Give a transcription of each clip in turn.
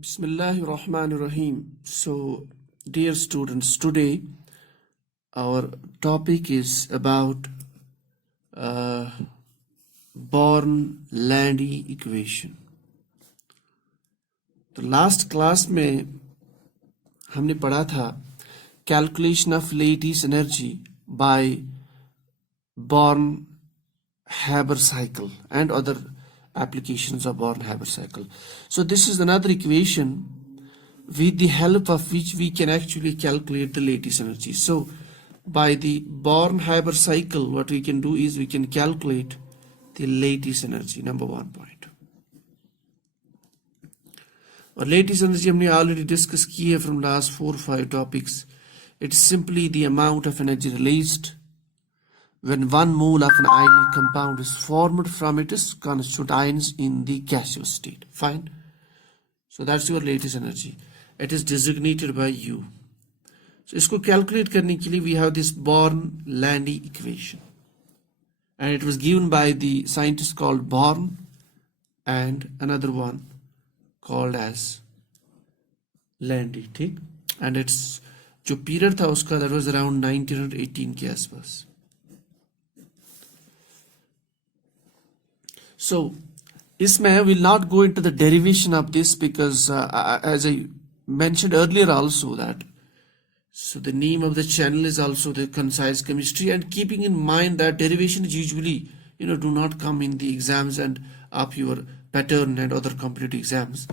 Bismillahirrahmanirrahim. So, dear students, today our topic is about Born-Lande equation. तो last class में हमने पढ़ा था calculation of lattice energy by Born-Haber cycle and other applications of Born-Haber cycle. So this is another equation with the help of which we can actually calculate the lattice energy. So by the Born-Haber cycle, what we can do is we can calculate the lattice energy, number 1 point. और lattice energy हमने already discuss की है from last 4-5 topics. It's simply the amount of energy released when 1 mole of an ionic compound is formed from its constituent ions in the gaseous state. Fine. So that's your lattice energy. It is designated by U. So इसको calculate करने के लिए we have this Born-Lande equation. And it was given by the scientist called Born and another one called as Landy. ठीक? And its जो period था उसका that was around 1918 के आसपास. So, इसमें will not go into the derivation of this because as I mentioned earlier also that so the name of the channel is also the concise chemistry, and keeping in mind that derivations usually do not come in the exams and up your pattern and other competitive exams.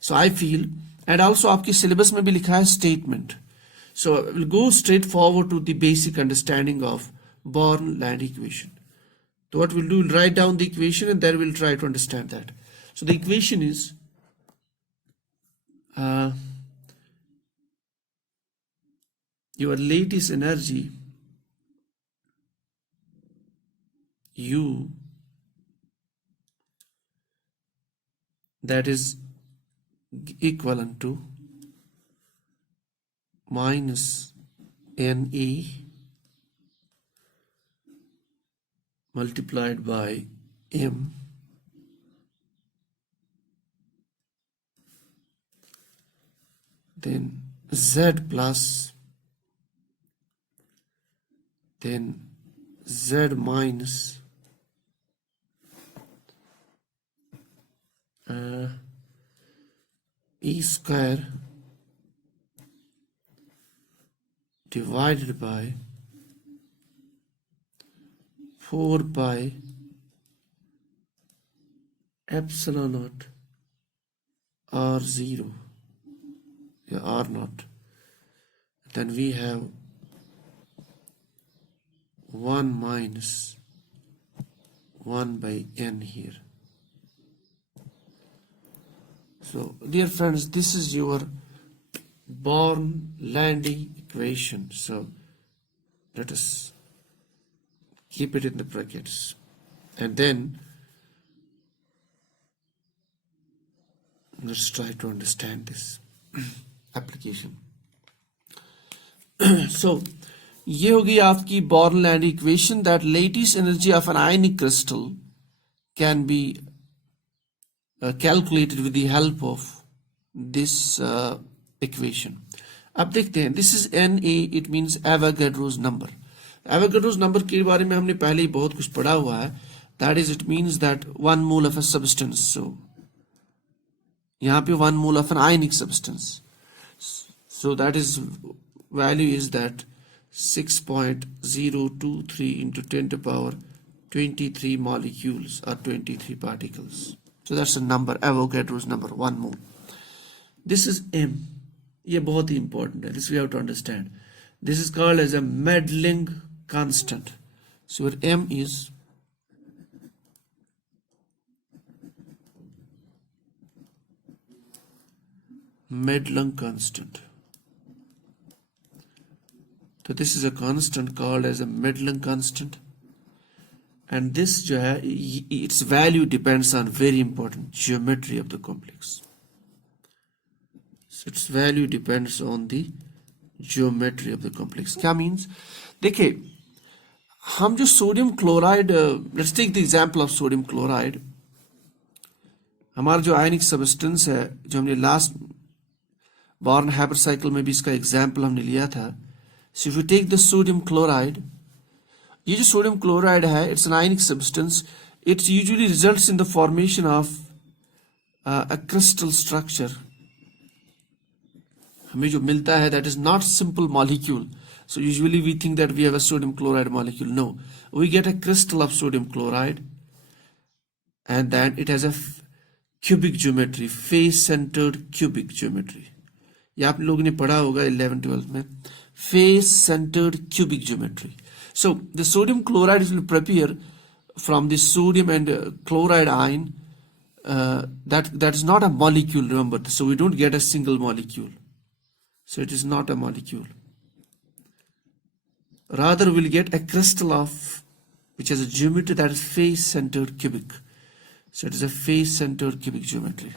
So I feel, and also आपके syllabus में भी लिखा है statement. So we'll go straight forward to the basic understanding of Born-Lande equation. So what we'll do, we'll write down the equation and then we'll try to understand that. So the equation is your lattice energy U, that is equivalent to minus NE multiplied by M then Z plus then Z minus E square divided by 4 pi epsilon naught R0 R naught. Then we have 1 minus 1 by N here. So dear friends, this is your Born-Lande equation. So let us keep it in the brackets and then let's try to understand this application. So ये होगी आपकी Born-Lande equation that lattice energy of an ionic crystal can be calculated with the help of this equation. अब देखते हैं, this is Na, it means Avogadro's number. Avogadro's number के बारे में हमने पहले ही बहुत कुछ पढ़ा हुआ है. That is, it means that 1 mole of a substance. So यहाँ पे 1 mole of an ionic substance. So that is value is that 6.023 into 10 to the power 23 molecules or 23 particles. So that's a number, Avogadro's number, 1 mole. This is M. ये बहुत ही important है. This we have to understand. This is called as a meddling constant. So your M is meddling constant. So this is a constant called as a meddling constant. And this its value depends on very important geometry of the complex. So its value depends on the geometry of the complex. क्या means? देखिए हम जो sodium chloride, let's take the example of sodium chloride. हमारा जो आयनिक substance है, जो हमने last born Haber cycle में भी इसका एग्जाम्पल हमने लिया था. So if you take the sodium chloride, ये जो सोडियम क्लोराइड है, it's an ionic substance. It's usually results in the formation of a crystal structure. हमें जो मिलता है that is not simple molecule. So usually we think that we have a sodium chloride molecule. No, we get a crystal of sodium chloride, and then it has a cubic geometry, face-centered cubic geometry. ये आप लोगों ने पढ़ा होगा 11-12 में, face-centered cubic geometry. So the sodium chloride will prepare from the sodium and chloride ion. That is not a molecule, remember. So we don't get a single molecule. So it is not a molecule. Rather, we'll get a crystal which has a geometry that is face-centered cubic. So it is a face-centered cubic geometry.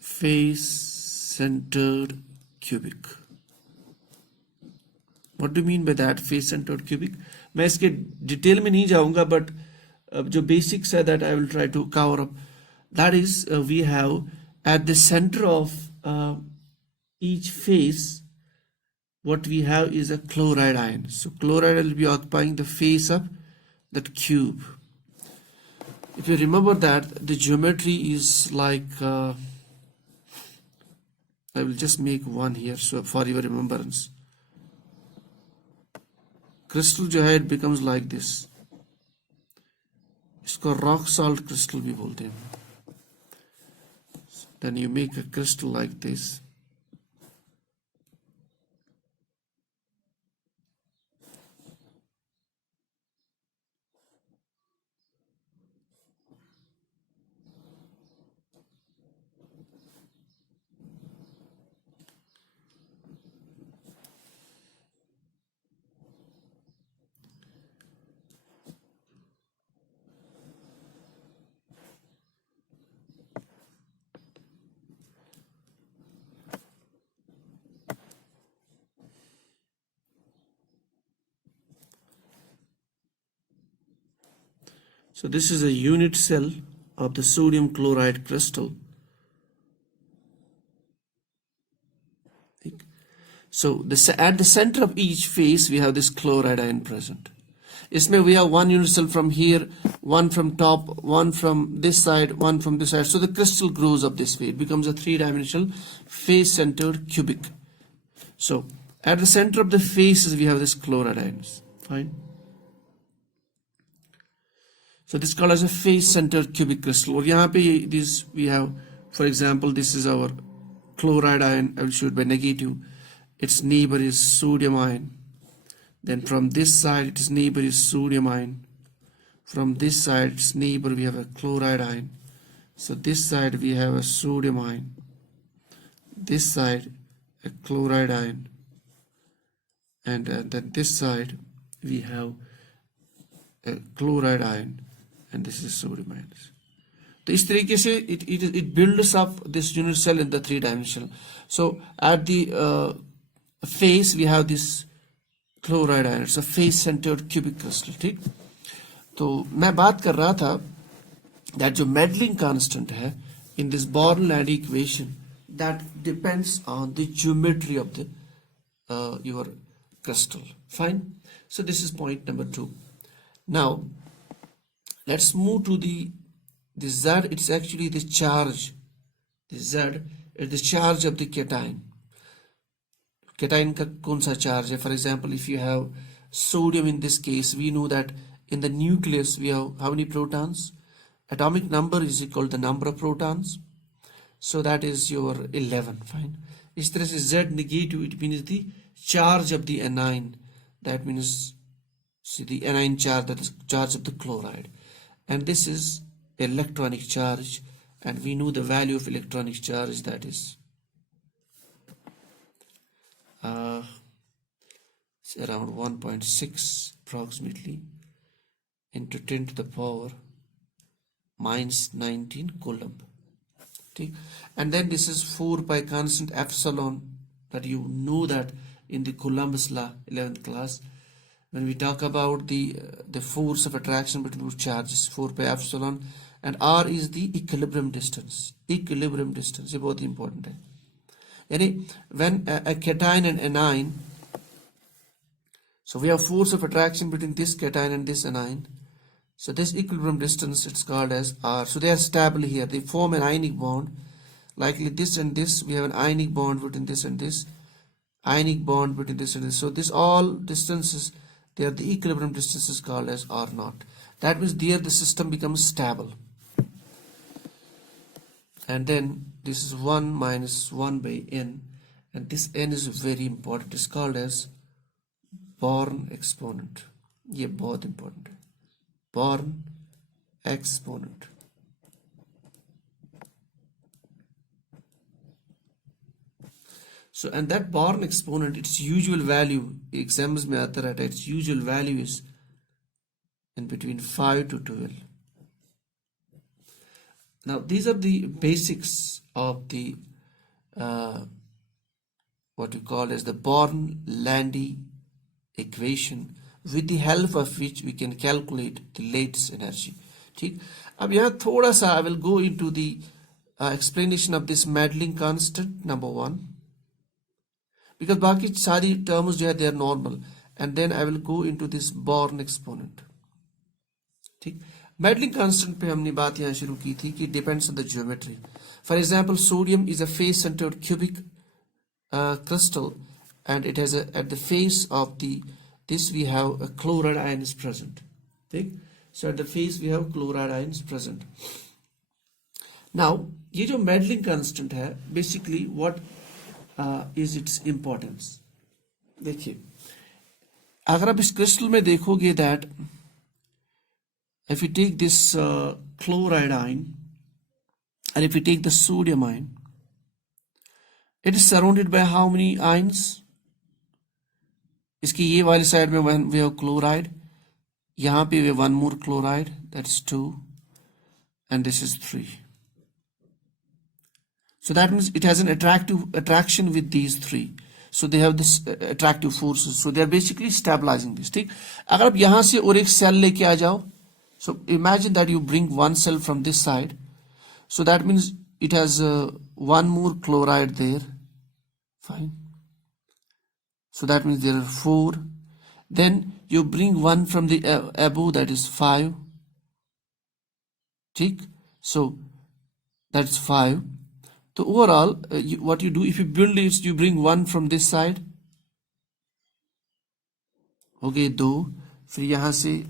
Face-centered cubic. What do you mean by that? Face-centered cubic? मैं इसके detail में नहीं जाऊंगा, but जो basics है that I will try to cover up. That is, we have at the center of each face, what we have is a chloride ion. So chloride will be occupying the face of that cube. If you remember that, the geometry is like, I will just make one here so for your remembrance. Crystal जो है, it becomes like this. इसको rock salt crystal भी बोलते हैं. Then you make a crystal like this. So this is a unit cell of the sodium chloride crystal. So at the center of each face we have this chloride ion present. इसमें we have one unit cell from here, one from top, one from this side, one from this side. So the crystal grows up this way. It becomes a three-dimensional face-centered cubic. So at the center of the faces we have this chloride ions. Fine. So this is called as a face-centered cubic crystal. और यहाँ पे this we have, for example, this is our chloride ion. I will show it by negative. Its neighbor is sodium ion. Then from this side, its neighbor is sodium ion. From this side, its neighbor we have a chloride ion. So this side we have a sodium ion. This side a chloride ion. And then this side we have a chloride ion. And this is sodium ion. तो इस तरीके से it builds up this unit cell in the three-dimensional. So at the face we have this chloride ion. It's a face-centered cubic crystal. ठीक. तो मैं बात कर रहा था that जो Madelung constant है in this Born-Lande equation, that depends on the geometry of the your crystal. Fine. So this is point number 2. Now let's move to the Z. It's actually the charge. The Z is the charge of the cation. Cation का कौन सा charge है? For example, if you have sodium in this case, we know that in the nucleus we have how many protons? Atomic number is equal to the number of protons. So that is your 11. Fine. इस तरह से Z negative, it means the charge of the anion. That means, see, the anion charge, that is charge of the chloride. And this is electronic charge, and we know the value of electronic charge, that is it's around 1.6 approximately into 10 to the power minus 19 coulomb. Okay. And then this is 4 pi constant epsilon, that you know that in the Coulomb's law 11th class, when we talk about the force of attraction between two charges, 4 pi epsilon, and r is the equilibrium distance. Equilibrium distance ये बहुत ही important है. यानी when a cation and anion, so we have force of attraction between this cation and this anion. So this equilibrium distance, it's called as r. So they are stable here. They form an ionic bond. Likely this and this, we have an ionic bond between this and this. Ionic bond between this and this. So this all distances, they are the equilibrium distances called as r naught. That means there the system becomes stable. And then this is 1 minus 1 by n. And this n is very important. It's called as Born exponent. ये बहुत important है. Born exponent. So, and that Born exponent, its usual value, exams में आता रहता है, its usual value is in between 5 to 12. Now, these are the basics of the what we call as the Born-Lande equation, with the help of which we can calculate the latest energy. ठीक. अब यहाँ थोड़ा सा I will go into the explanation of this Madeline constant number 1, because बाकी सारी terms जो है they are normal, and then I will go into this Born exponent. ठीक. Madeline constant पे हमने बात यहाँ शुरू की थी कि depends on the geometry. For example, sodium is a face-centered cubic crystal, and it has at the face of this we have a chloride ion is present. Okay? So at the face we have chloride ions present. Now ये जो Madeline constant है, basically what is its importance? देखिए, अगर आप इस crystal में देखोगे that if you take this chloride ion, and if you take the sodium ion, it is surrounded by how many ions? इसकी ये वाली साइड में we have chloride, यहाँ पे we have one more chloride, that's 2, and this is 3. So that means it has an attraction with these 3. So they have this attractive forces. So they are basically stabilizing this. ठीक. अगर आप यहाँ से और एक cell लेके आ जाओ, so imagine that you bring one cell from this side. So that means it has one more chloride there. Fine. So that means there are 4. Then you bring one from the above, that is 5. ठीक. So that's 5. So overall, what you do, if you build it, you bring one from this side. Okay, 2. फिर यहाँ से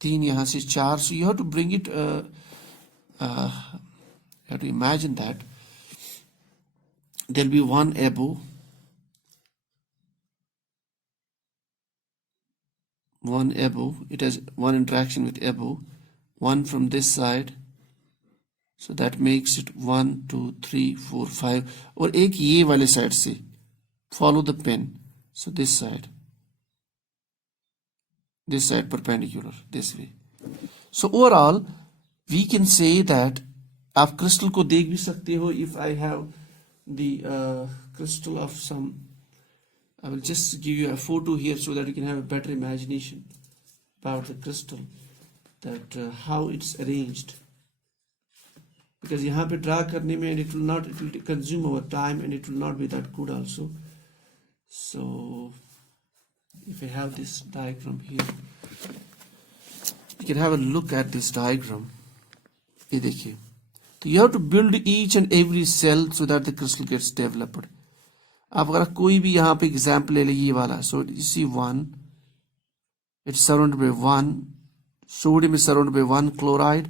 3, यहाँ से 4. So you have to bring it. You have to imagine that there will be one above, one above. It has one interaction with above, one from this side. So that makes it 1, 2, 3, 4, 5. और एक ये वाले side से follow the pen. So this side perpendicular this way. So overall we can say that आप crystal को देख भी सकते हो. If I have the crystal of some, I will just give you a photo here so that you can have a better imagination about the crystal, that how it's arranged. Because यहाँ पे draw करने में it will consume our time, and it will not be that good also. So if I have this diagram here, you can have a look at this diagram. ये देखिए. So you have to build each and every cell so that the crystal gets developed. आप अगर कोई भी यहाँ पे example ले ले ये वाला, so you see 1, it's surrounded by 1, sodium is surrounded by 1 chloride,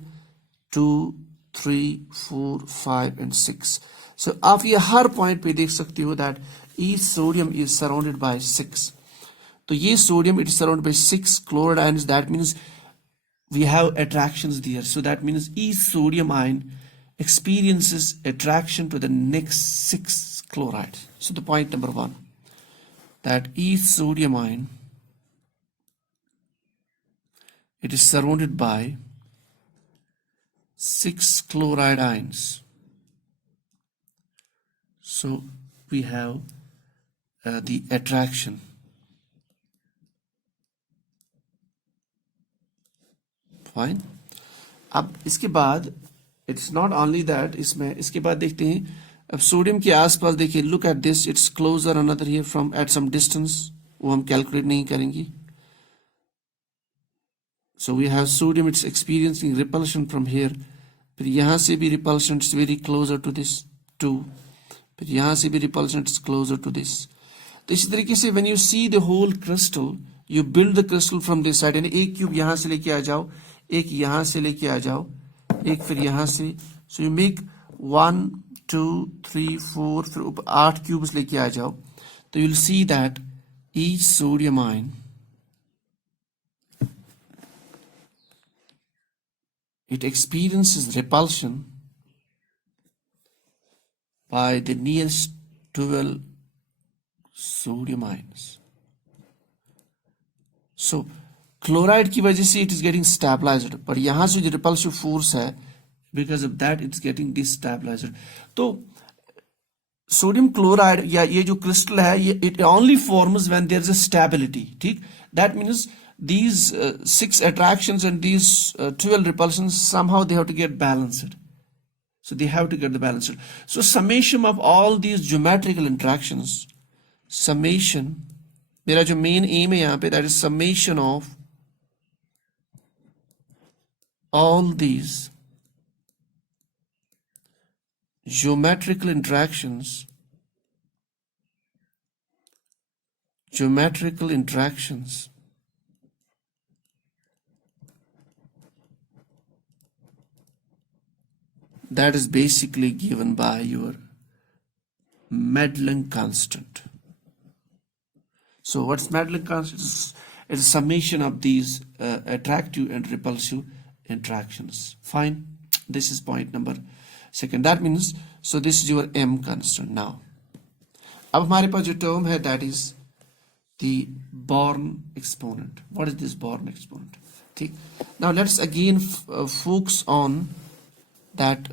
2, 3, 4, 5 and 6. So आप ये हर point पे देख सकते हो that each sodium is surrounded by 6. तो ये sodium, it is surrounded by 6 chloride ions. That means we have attractions there. So that means each sodium ion experiences attraction to the next 6 chlorides. So the point number 1, that each sodium ion, it is surrounded by 6 chloride ions. So we have the attraction. Fine. अब इसके बाद it's not only that, इसमें इसके बाद देखते हैं अब sodium के आसपास देखिए, look at this, it's closer another here from at some distance, वो हम कैलकुलेट नहीं करेंगे। So we have sodium, it's experiencing repulsion from here, फिर यहां से भी repulsion, it's very closer to this 2, फिर यहां से भी repulsion, it's closer to this. तो इसी तरीके से when you see the whole crystal, you build the crystal from this side, यानी एक क्यूब यहां से लेके आ जाओ, एक यहां से लेके आ जाओ, एक फिर यहां से, सो यू मेक 1 2 3 4, फिर ऊपर 8 क्यूब्स लेके आ जाओ, तो you will see that each sodium ion it experiences repulsion by the nearest 12 sodium ions. So chloride की वजह से इट इज गेटिंग स्टेबलाइज्ड, पर यहां से जो रिपल्सिव फोर्स है, because of that it's getting destabilised. तो सोडियम क्लोराइड या ये जो क्रिस्टल है, ये it only forms when there is a stability, ठीक। That means these 6 attractions and these 12 repulsions, somehow they have to get balanced. So they have to get the balanced. So summation of all these geometrical interactions, summation, मेरा जो main aim है यहाँ पे, that is summation of all these geometrical interactions that is basically given by your Madelung constant. So what's Madelung constant? It's a summation of these attractive and repulsive interactions. Fine. This is point number second. That means, so this is your M constant. Now अब हमारे पास जो term है, that is the Born exponent. What is this Born exponent? ठीक. Now let's again focus on that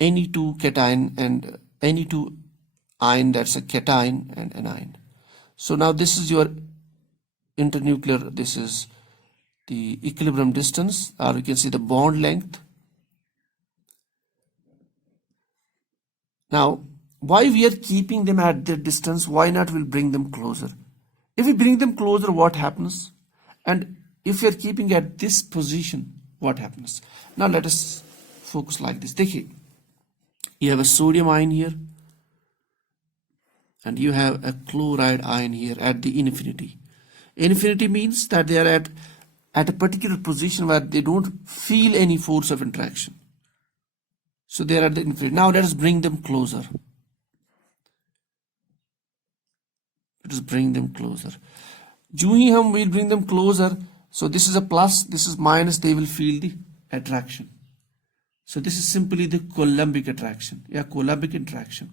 Ne2 cation and Ne2 ion, that's a cation and anion. So now this is your internuclear, this is the equilibrium distance, or you can see the bond length. Now why we are keeping them at their distance? Why not we'll bring them closer? If we bring them closer, what happens? And if we are keeping at this position, what happens? Now let us focus like this. देखिए, you have a sodium ion here and you have a chloride ion here at the infinity. Infinity means that they are at a particular position where they don't feel any force of interaction. So they are at the infinity. Now let us bring them closer. Let us bring them closer. जो ही हम will bring them closer, so this is a plus, this is minus, they will feel the attraction. So this is simply the Coulombic attraction, Coulombic interaction.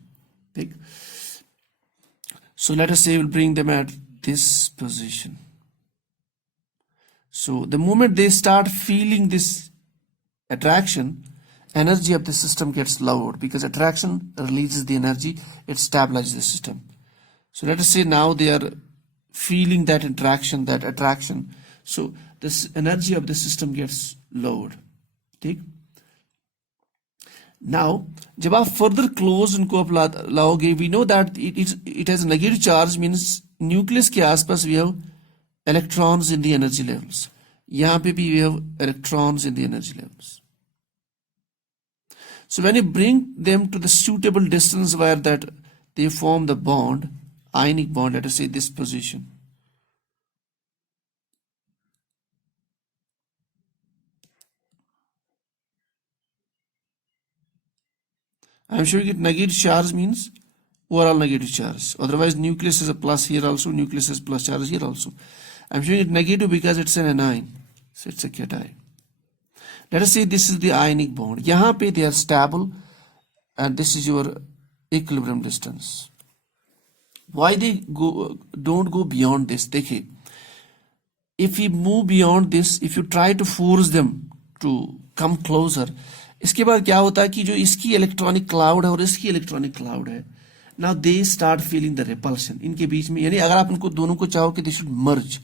Big. So let us say we'll bring them at this position. So the moment they start feeling this attraction, energy of the system gets lowered, because attraction releases the energy, it stabilizes the system. So let us say now they are feeling that interaction, that attraction. So this energy of the system gets lowered. ठीक. Now, जब आप further close इनको आप लाओगे, we know that it has a negative charge, means nucleus के आसपास we have electrons in the energy levels. यहाँ पे भी we have electrons in the energy levels. So when you bring them to the suitable distance where that they form the bond, ionic bond, let us say this position. I am showing it negative charge means overall negative charge. Otherwise, nucleus is a plus here also, nucleus is plus charge here also. I am showing it negative because it's an anion. So it's a cation. Let us say this is the ionic bond. यहाँ पे they are stable and this is your equilibrium distance. Why they don't go beyond this? देखिए, if we move beyond this, if you try to force them to come closer, इसके बाद क्या होता है कि जो इसकी इलेक्ट्रॉनिक क्लाउड है और इसकी इलेक्ट्रॉनिक क्लाउड है, now they start feeling the repulsion इनके बीच में, यानी अगर आप इनको दोनों को चाहो कि they should merge,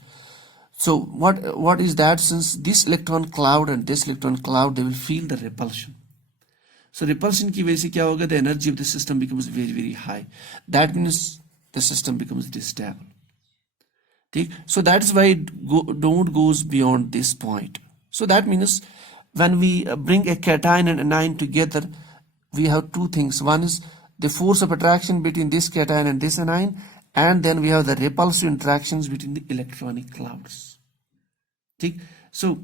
So what is that? Since this electron cloud and this electron cloud, they will feel the repulsion. So repulsion की वजह से क्या होगा? The energy of the system becomes very very high. That means the system becomes stable. So that's why it don't goes beyond this point. So that means when we bring a cation and anion together, we have two things. One is the force of attraction between this cation and this anion, and then we have the repulsive interactions between the electronic clouds. So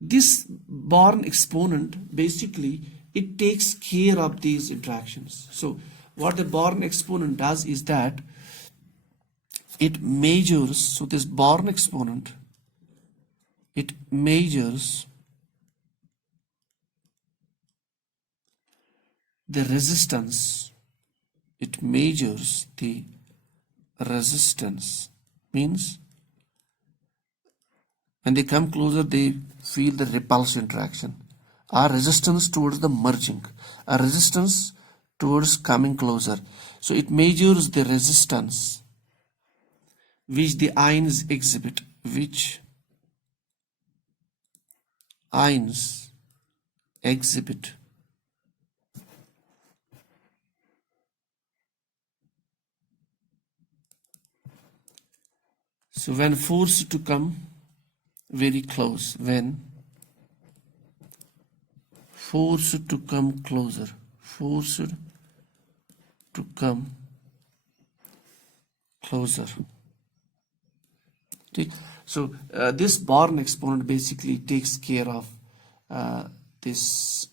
this Born exponent, basically it takes care of these interactions. So what the Born exponent does is that it measures, so this Born exponent, it measures the resistance. It measures the resistance, means when they come closer, they feel the repulsive interaction. Our resistance towards the merging, our resistance towards coming closer. So it measures the resistance which the ions exhibit, which ions exhibit so when forced to come very close, when forced to come closer, forced to come closer. So this Born exponent basically takes care of this,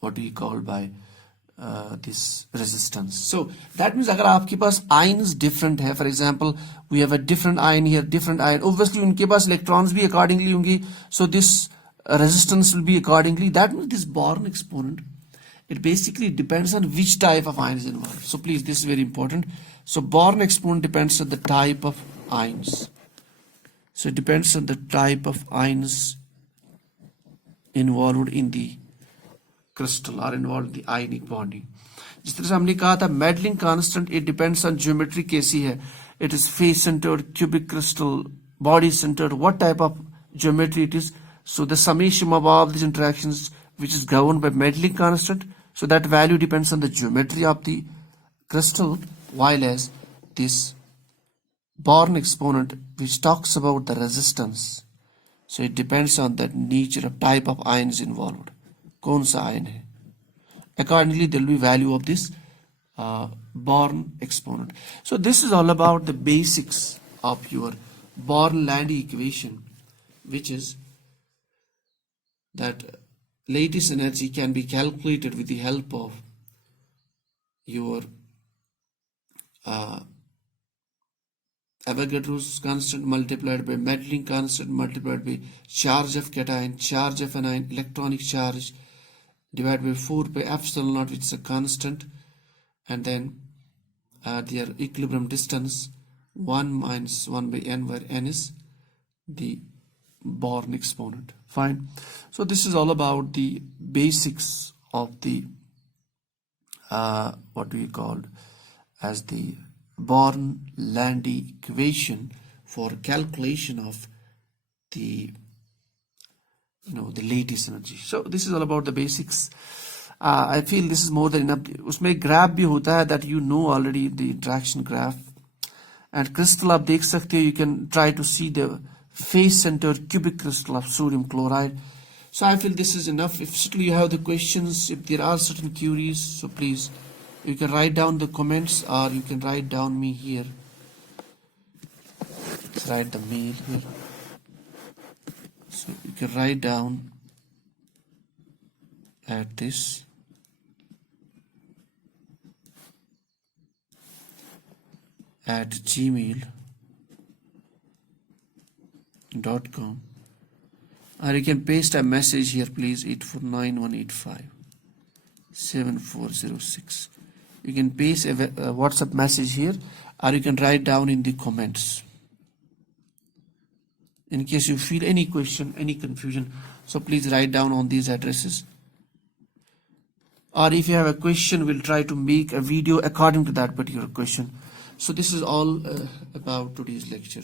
what do you call by this resistance. So that means अगर आपके पास ions different है, for example we have a different ion here, different ion, obviously उनके पास electrons भी accordingly होंगी, so this resistance will be accordingly. That means this Born exponent, it basically depends on which type of ion is involved. So please, this is very important. So Born exponent depends on the type of ions. So it depends on the type of ions involved in the crystal or involved in the ionic bonding. जिस तरह से हमने कहा था meddling constant, it depends on geometry कैसी है. It is face centered, cubic crystal, body centered, what type of geometry it is. So the summation of all these interactions, which is governed by meddling constant, so that value depends on the geometry of the crystal, while as this Born exponent, which talks about the resistance, so it depends on the nature of type of ions involved. कौन सा ion है? Accordingly, there will be value of this Born exponent. So this is all about the basics of your Born-Lande equation, which is that lattice energy can be calculated with the help of your Avogadro's constant multiplied by meddling constant multiplied by charge of cation, charge of anion, electronic charge divided by 4 by epsilon naught, which is a constant, and then their equilibrium distance 1 minus 1 by n, where n is the Born exponent. Fine. So this is all about the basics of the what we called as the Born-Lande equation for calculation of the the lattice energy. So this is all about the basics. I feel this is more than enough. उसमें एक graph भी होता है that you know already, the interaction graph, and crystal आप देख सकते हो. You can try to see the face centered cubic crystal of sodium chloride. So I feel this is enough. If still you have the questions, if there are certain queries, so please you can write down the comments, or you can write down me here. Let's write the mail here. So you can write down at this at gmail.com, or you can paste a message here, please. 8491857406. You can paste a WhatsApp message here, or you can write down in the comments in case you feel any question, any confusion. So please write down on these addresses, or if you have a question, we'll try to make a video according to that particular question. So this is all about today's lecture.